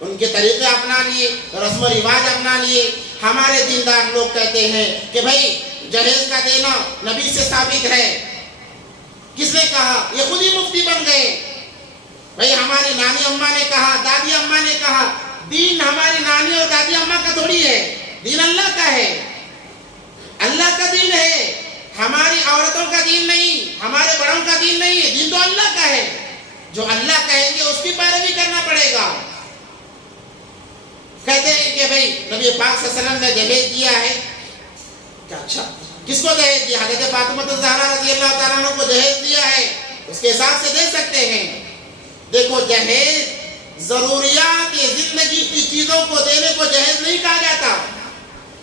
ان کے طریقے اپنا لیے، رسم و رواج اپنا لیے۔ ہمارے دیندار لوگ کہتے ہیں کہ بھائی جہیز کا دینا نبی سے ثابت ہے۔ کس نے کہا؟ یہ خود ہی مفتی بن گئے۔ بھائی ہماری نانی اماں نے کہا، دادی اماں نے کہا، دین ہماری نانی اور دادی اماں کا تھوڑی ہے، دین اللہ کا ہے، اللہ کا دین ہے، ہماری عورتوں کا دین نہیں، ہمارے بڑوں کا دین نہیں ہے، دین تو اللہ کا ہے۔ جو اللہ کہیں گے اس کی پیروی کرنا پڑے گا۔ کہتے ہیں کہ بھائی نبی پاک صلی اللہ علیہ وسلم نے جہیز دیا ہے، کیا اچھا کس کو جہیز دیا؟ حضرت فاطمہ الزہرا رضی اللہ تعالیٰ عنہ کو جہیز دیا ہے، اس کے حساب سے دے سکتے ہیں۔ دیکھو جہیز ضروریات زندگی کی چیزوں کو دینے کو جہیز نہیں کہا جاتا.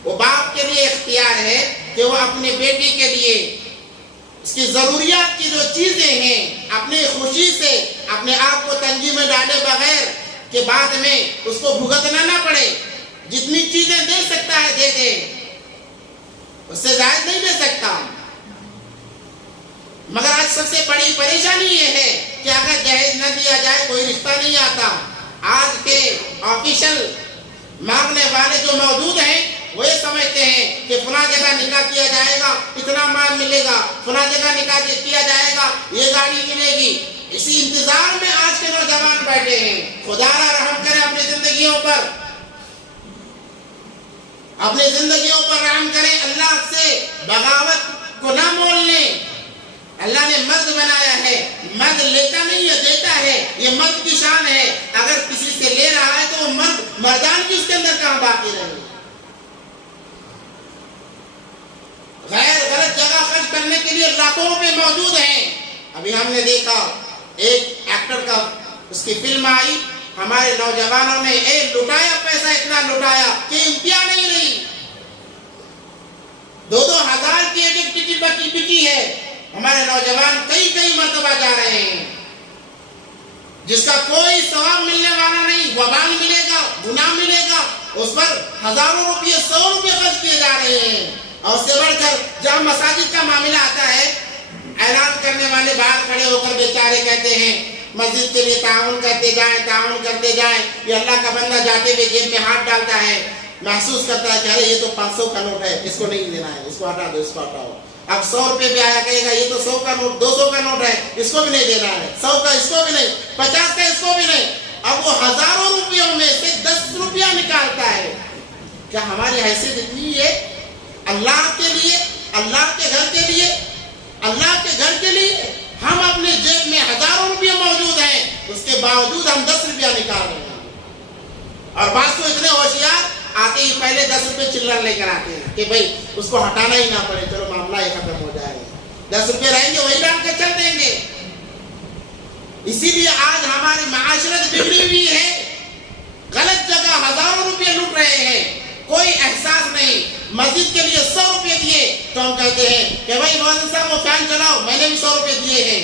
وہ باپ کے لیے اختیار ہے کہ وہ اپنے بیٹی کے لیے اس کی ضروریات کی جو چیزیں ہیں اپنی خوشی سے اپنے آپ کو تنگی میں ڈالے بغیر کہ بعد میں اس کو بھگتنا نہ پڑے. جتنی چیزیں دے سکتا ہے دے دے, اس سے زائد نہیں دے سکتا. مگر آج سب سے بڑی پریشانی یہ ہے کہ اگر جہیز نہ دیا جائے کوئی رشتہ نہیں آتا. آج کے آفیشل مانگنے والے جو موجود ہیں وہ یہ سمجھتے ہیں کہ فلاں جگہ نکاح کیا جائے گا اتنا مال ملے گا, فلاں جگہ نکاح کیا جائے گا یہ گاڑی ملے گی. اسی انتظار میں آج کے نوجوان بیٹھے ہیں. خدا را رحم کرے اپنی زندگیوں پر, اپنی زندگیوں پر رحم کریں. اللہ سے بغاوت کو نہ مول لیں. اللہ نے مرد بنایا ہے, مرد لیتا نہیں ہے دیتا ہے, یہ مرد کی شان ہے. اگر کسی سے لے رہا ہے تو وہ مردان کی اس کے اندر کہاں باقی رہے. غیر غلط جگہ خرچ کرنے کے لیے لاکھوں روپے موجود ہیں. ابھی ہم نے دیکھا ایک ایکٹر کا اس کی فلم آئی, ہمارے نوجوانوں نے لٹایا, پیسہ اتنا لٹایا کہ انتہا نہیں رہی. 2,000 کی ایک ٹکٹ بکی ہے. ہمارے نوجوان کئی مرتبہ جا رہے ہیں جس کا کوئی ثواب ملنے والا نہیں. وبال ملے گا, گناہ ملے گا, اس پر ہزاروں روپے 100 روپے خرچ کیے جا رہے ہیں. اور اس سے بڑھ کر جہاں مساجد کا معاملہ آتا ہے, اعلان کرنے والے باہر کھڑے ہو کر بیچارے کہتے ہیں مسجد کے لیے تعاون کرتے جائیں. یہ اللہ کا بندہ جاتے ہوئے جیب میں ہاتھ ڈالتا ہے, محسوس کرتا ہے کہ ارے یہ تو 500 کا نوٹ ہے, اس کو نہیں دینا ہے, اس کو ہٹا دو, اس کو ہٹاؤ. اب 100 روپے پہ آیا کہے گا یہ تو 100 کا نوٹ 200 کا نوٹ ہے, اس کو بھی نہیں دینا ہے, 100 کا اس کو بھی نہیں, 50 کا اس کو بھی نہیں. اب وہ ہزاروں روپیوں میں سے 10 روپیہ نکالتا ہے. کیا ہماری حیثیت اتنی ہے اللہ کے لیے, اللہ کے گھر کے لیے, اللہ کے گھر کے لیے ہم اپنے جیب میں ہزاروں روپیہ موجود ہیں, اس کے باوجود ہم 10 روپیہ نکال رہے ہیں. اور بعض تو اتنے ہوشیار آتے ہی پہلے 10 روپے چلر لے کر آتے ہیں کہ بھائی اس کو ہٹانا ہی نہ پڑے, چلو معاملہ ہی ختم ہو جائے گا. 10 روپے رہیں گے وہی ڈال کے چل دیں گے. اسی لیے آج ہماری معاشرت بگڑی ہوئی ہے. غلط جگہ ہزاروں روپے لوٹ رہے ہیں, کوئی احساس نہیں. مسجد کے لیے 100 روپے دیے تو ہم کہتے ہیں کہ بھائی مولانا صاحب وہ فین چلاؤ, میں نے بھی 100 روپے دیے ہیں.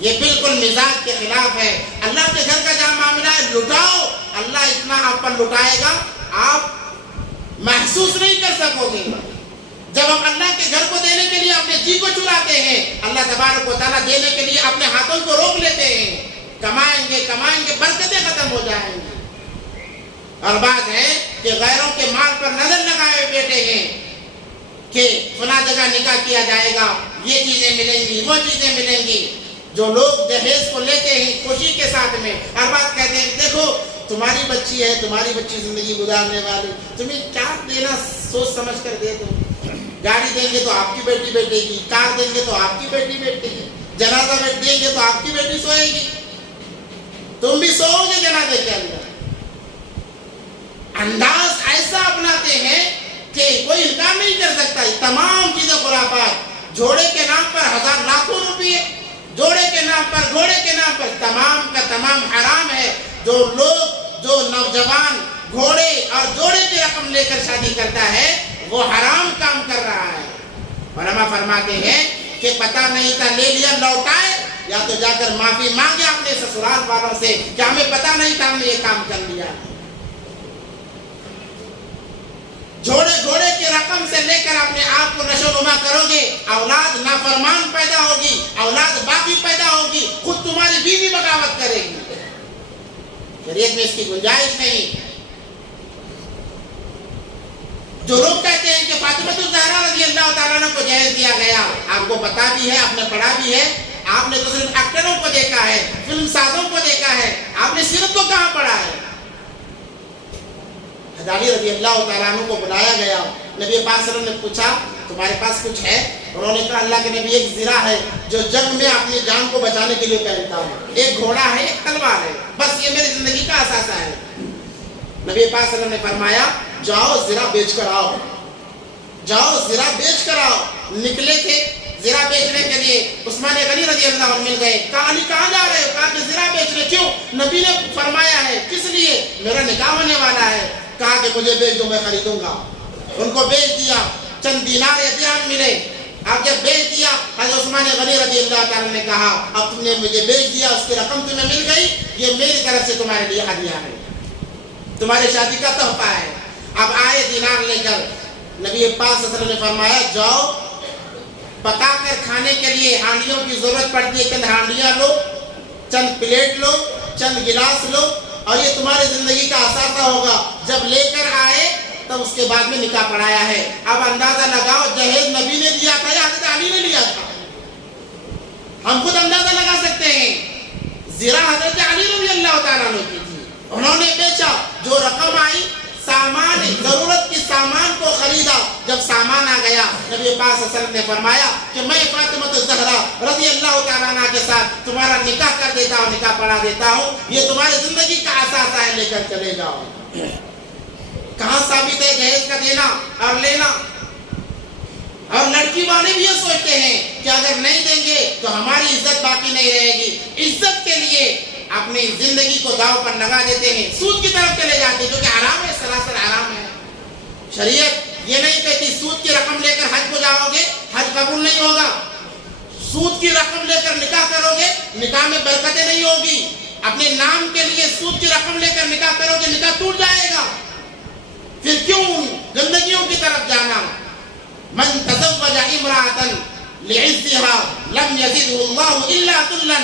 یہ بالکل مزاج کے خلاف ہے. اللہ کے گھر کا جہاں معاملہ ہے لٹاؤ, اللہ اتنا آپ پر لٹائے گا آپ محسوس نہیں کر سکو گے. جب ہم اللہ کے گھر کو دینے کے لیے اپنے جی کو چلاتے ہیں, اللہ تبارک و تعالیٰ دینے کے لیے اپنے ہاتھوں کو روک لیتے ہیں. کمائیں گے برکتیں ختم ہو جائیں گی. اور بات ہے کہ غیروں کے مال پر نظر لگائے بیٹھے ہیں کہ فلاں جگہ نکاح کیا جائے گا, یہ چیزیں ملیں گی, وہ چیزیں ملیں گی. جو لوگ جہیز کو لیتے ہیں خوشی کے ساتھ میں, ہر بات کہتے ہیں دیکھو تمہاری بچی ہے, تمہاری بچی زندگی گزارنے والی, تمہیں کیا دینا سوچ سمجھ کر دے دو. گاڑی دیں گے تو آپ کی بیٹی بیٹھے گی, کار دیں گے تو آپ کی بیٹی بیٹھے گی, جنازہ میں دیں گے تو آپ کی بیٹی سوئے گی, تم بھی سو گے جنازے کے اندر. انداز ایسا اپناتے ہیں کہ کوئی انکار نہیں کر سکتا. تمام چیزیں خرافات. جوڑے کے نام پر ہزار لاکھوں روپئے, جوڑے کے نام پر, گھوڑے کے نام پر, تمام کا تمام حرام ہے. جو نوجوان گھوڑے اور جوڑے کی رقم لے کر شادی کرتا ہے وہ حرام کام کر رہا ہے. علماء فرماتے ہیں کہ پتہ نہیں تھا لے لیا لوٹائے, یا تو جا کر معافی مانگے اپنے سسرال والوں سے کہ ہمیں پتہ نہیں تھا ہم نے یہ کام کر لیا. گھوڑے کی رقم سے لے کر اپنے آپ کو نشو نما کرو گے, اولاد نافرمان پیدا ہوگی, اولاد باقی پیدا ہوگی, خود تمہاری بیوی بغاوت کرے گی. شریعت میں اس کی گنجائش نہیں. جو لوگ کہتے ہیں کہ فاطمہ الزہرا رضی اللہ تعالیٰ عنہ کو جہیز دیا گیا, آپ کو پتا بھی ہے, آپ نے پڑھا بھی ہے, آپ نے تو صرف ایکٹروں کو دیکھا ہے, فلم سازوں کو دیکھا ہے, آپ نے سیرت کو کہاں پڑھا ہے. علی رضی اللہ تعالیٰ عنہ کو بلایا گیا, نبی پاک صلی اللہ علیہ وسلم نے پوچھا تمہارے پاس کچھ ہے؟ انہوں نے کہا اللہ کے نبی ایک زرہ ہے جو جنگ میں اپنی جان کو بچانے کے لیے پہنتا ہوں, ایک گھوڑا ہے, ایک تلوار ہے, بس یہ میری زندگی کا اثاثہ ہے. نبی پاک صلی اللہ علیہ وسلم نے فرمایا جاؤ زرہ بیچ کر آؤ, جاؤ زرہ بیچ کر آؤ. نکلے تھے زرہ بیچنے کے لیے, عثمان غنی رضی اللہ عنہ مل گئے. کہا علی کہاں جا رہے ہو؟ کہا کہ زرہ بیچنے. کیوں؟ نبی نے فرمایا ہے. کس لیے؟ میرا نکاح ہونے والا ہے. کہا کہ مجھے بیچ دو میں خریدوں گا. ان کو بیچ دیا, چند دینار یا درہم ملے. اب جب بیچ دیا حضرت عثمان غنی رضی اللہ تعالیٰ نے کہا اب تم نے مجھے بیچ دیا, اس کی رقم تمہیں مل گئی, یہ میری طرف سے تمہارے لیے ہدیہ ہے, تمہاری شادی کا تحفہ ہے. اب آئے دینار لے کر, نبی پاک صلی اللہ علیہ وسلم نے فرمایا جاؤ پکا کر کھانے کے لیے ہانڈیوں کی ضرورت پڑتی ہے, چند ہانڈیاں لو, چند پلیٹ لو, چند گلاس لو, اور یہ تمہاری زندگی کا اثاثہ ہوگا. جب لے کر آئے تب اس کے بعد میں نکاح پڑھایا ہے. اب اندازہ لگاؤ جہیز نبی نے دیا تھا یا حضرت علی نے لیا تھا؟ ہم خود اندازہ لگا سکتے ہیں. زرا حضرت علی رضی اللہ تعالیٰ عنہ کی تھی, انہوں نے بیچا, جو رقم آئی سامان, ضرورت کی سامان کو خریدا. جب سامان آ گیا نبی پاک صلی اللہ علیہ وسلم نے فرمایا کہ میں فاطمہ الزہرا رضی اللہ تعالیٰ عنہ کے ساتھ تمہارا نکاح کر دیتا ہوں, نکاح پڑھا دیتا ہوں, یہ تمہاری زندگی کا اثاثہ ہے, لے کر چلے جاؤ. کہاں ثابت ہے جہیز کا دینا اور لینا؟ اور لڑکی والے بھی یہ سوچتے ہیں کہ اگر نہیں دیں گے تو ہماری عزت باقی نہیں رہے گی. عزت کے لیے اپنی زندگی کو داؤ پر لگا دیتے ہیں, سود کی طرف چلے جاتے ہیں, جو کہ حرام ہے, سراسر حرام ہے. شریعت یہ نہیں کہتی سود کی رقم لے کر حج کو جاؤ گے حج قبول نہیں ہوگا, سود کی رقم لے کر نکاح کرو گے نکاح میں برکتیں نہیں ہوگی, اپنے نام کے لیے سود کی رقم لے کر نکاح کرو گے نکاح ٹوٹ جائے گا. پھر کیوں گندگیوں کی طرف جانا؟ من تزوج امرأة لعزها لم يزده الله الا ذلا.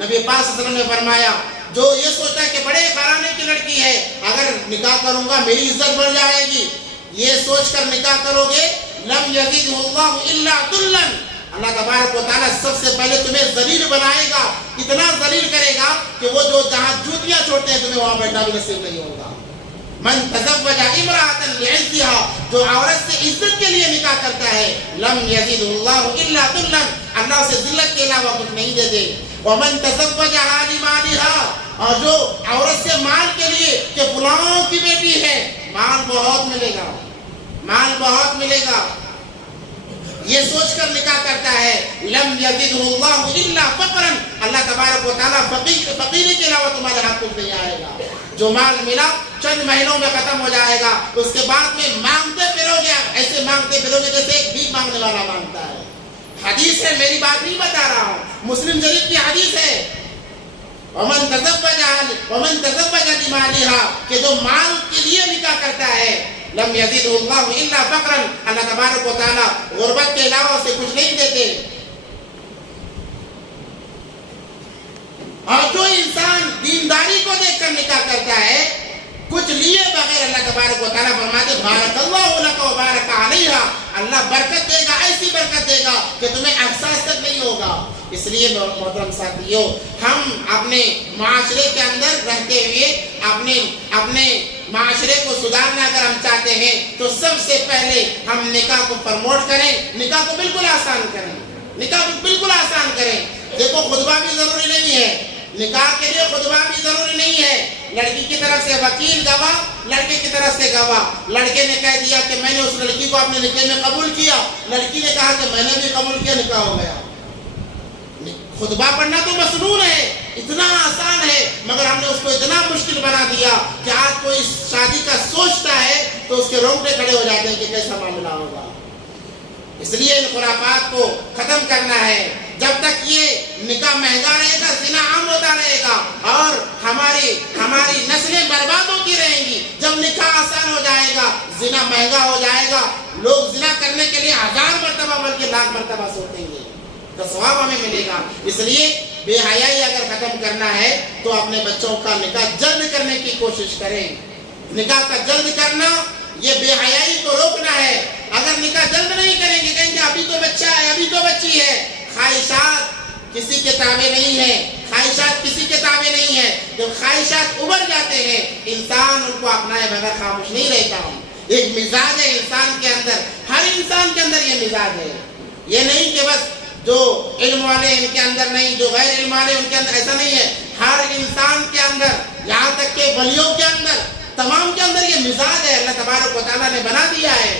نبی پاک صلی اللہ علیہ وسلم نے فرمایا جو یہ سوچتا ہے کہ بڑے گھرانے کی لڑکی ہے, اگر نکاح کروں گا میری عزت بڑھ جائے گی, یہ سوچ کر نکاح کرو گے لم يزده الله الا ذلا, اللہ تبارک و تعالیٰ سب سے پہلے تمہیں ذلیل بنائے گا, اتنا ذلیل کرے گا کہ وہ جو جہاں جوتیاں چھوڑتے ہیں تمہیں وہاں بیٹھنا بھی نصیب نہیں ہوگا. من تزوج امرأة لعزها, جو عورت سے عزت کے لیے نکاح کرتا ہے, لم يزده الله الا ذلا, اللہ اسے ذلت کے علاوہ کچھ نہیں دے دے. ومن تزوجها لمالها, اور جو عورت سے مال کے لیے کہ فلاں کی بیٹی ہے مال بہت ملے گا, مال بہت ملے گا, یہ سوچ کر نکاح کرتا ہے, لم يزده الله الا فقرا, اللہ تبارک و تعالیٰ فقیری کے علاوہ تمہارے ہاتھ کچھ نہیں آئے گا. جو مال ملا چند مہینوں میں ختم ہو جائے گا, اس کے بعد میں مانگتے پھرو گے, ایسے مانگتے پھرو گے جیسے ایک بھیک مانگنے والا مانگتا ہے. حدیث ہے, میری بات نہیں بتا رہا ہوں, مسلم شریف کی حدیث ہے. ومن تزوج لمالها, کہ جو مال کے لیے نکاح کرتا ہے, لم يزده الله الا فقرا, اللہ تبارک و تعالیٰ غربت کے علاوہ اسے کچھ نہیں دیتے. اور جو انسان دینداری کو دیکھ کر نکاح کرتا ہے کچھ لیے بغیر, اللہ تبارک و تعالیٰ فرماتے بارک اللہ لک و بارک علیہا, اللہ برکت دے گا, ایسی برکت دے گا کہ تمہیں احساس تک نہیں ہوگا. اس لیے محترم ساتھیو, ہم اپنے معاشرے کے اندر رہتے ہوئے اپنے معاشرے کو سدھارنا اگر ہم چاہتے ہیں تو سب سے پہلے ہم نکاح کو پروموٹ کریں, نکاح کو بالکل آسان کریں, نکاح کو بالکل آسان کریں. دیکھو خطبہ بھی ضروری نہیں ہے, نکاح کے لیے خطبہ بھی ضروری نہیں ہے. لڑکی کی طرف سے وکیل گواہ, لڑکے کی طرف سے گواہ. لڑکے نے کہہ دیا کہ میں نے اس لڑکی کو اپنے نکاح میں قبول کیا, لڑکی نے کہا کہ میں نے بھی قبول کیا, نکاح ہو گیا. خطبہ پڑھنا تو مسنون ہے, اتنا آسان ہے, مگر ہم نے اس کو اتنا مشکل بنا دیا کہ آج کوئی شادی کا سوچتا ہے تو اس کے رونگٹے کھڑے ہو جاتے ہیں کہ کیسا معاملہ ہوگا. اس لیے ان خرافات کو ختم کرنا ہے. جب تک یہ نکاح مہنگا رہے گا زنا عام ہوتا رہے گا اور ہماری نسلیں برباد ہوتی رہیں گی. جب نکاح آسان ہو جائے گا زنا مہنگا ہو جائے گا, لوگ زنا کرنے کے لیے 1000 مرتبہ بلکہ لاکھ مرتبہ سوچیں گے تو ثواب ہمیں ملے گا. اس لیے بے حیائی اگر ختم کرنا ہے تو اپنے بچوں کا نکاح جلد کرنے کی کوشش کریں. نکاح کا جلد کرنا یہ بے حیائی کو روکنا ہے. اگر نکاح جلد نہیں کریں گے کہیں گے ابھی تو بچہ ہے, ابھی تو بچی ہے. خواہشات کسی کے تابع نہیں ہے, خواہشات کسی کے تابع نہیں ہے. جب خواہشات ابھر جاتے ہیں انسان ان کو اپنائے بغیر خاموش نہیں رہتا. ایک مزاج ہے انسان کے اندر, ہر انسان کے اندر یہ مزاج ہے. یہ نہیں کہ بس جو علم والے ان کے اندر نہیں, جو غیر علم والے ان کے اندر, ایسا نہیں ہے. ہر انسان کے اندر, یہاں تک کہ ولیوں کے اندر, تمام کے اندر یہ مزاج ہے, اللہ تبارک و تعالیٰ نے بنا دیا ہے.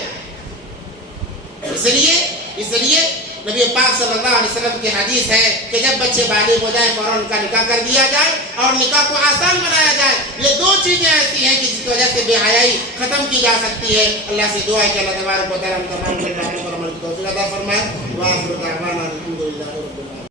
اس لیے نبی پاک صلی اللہ علیہ وسلم کی حدیث ہے کہ جب بچے بالغ ہو جائیں فوراً ان کا نکاح کر دیا جائے اور نکاح کو آسان بنایا جائے. یہ دو چیزیں ایسی ہیں کہ جس کی وجہ سے بے حیائی ختم کی جا سکتی ہے. اللہ سے دعا ہے کہ اللہ تبارک و تعالی ہم تمام کو عمل کی توفیق عطا فرمائے. وآخر دعوانا الحمدللہ رب العالمین.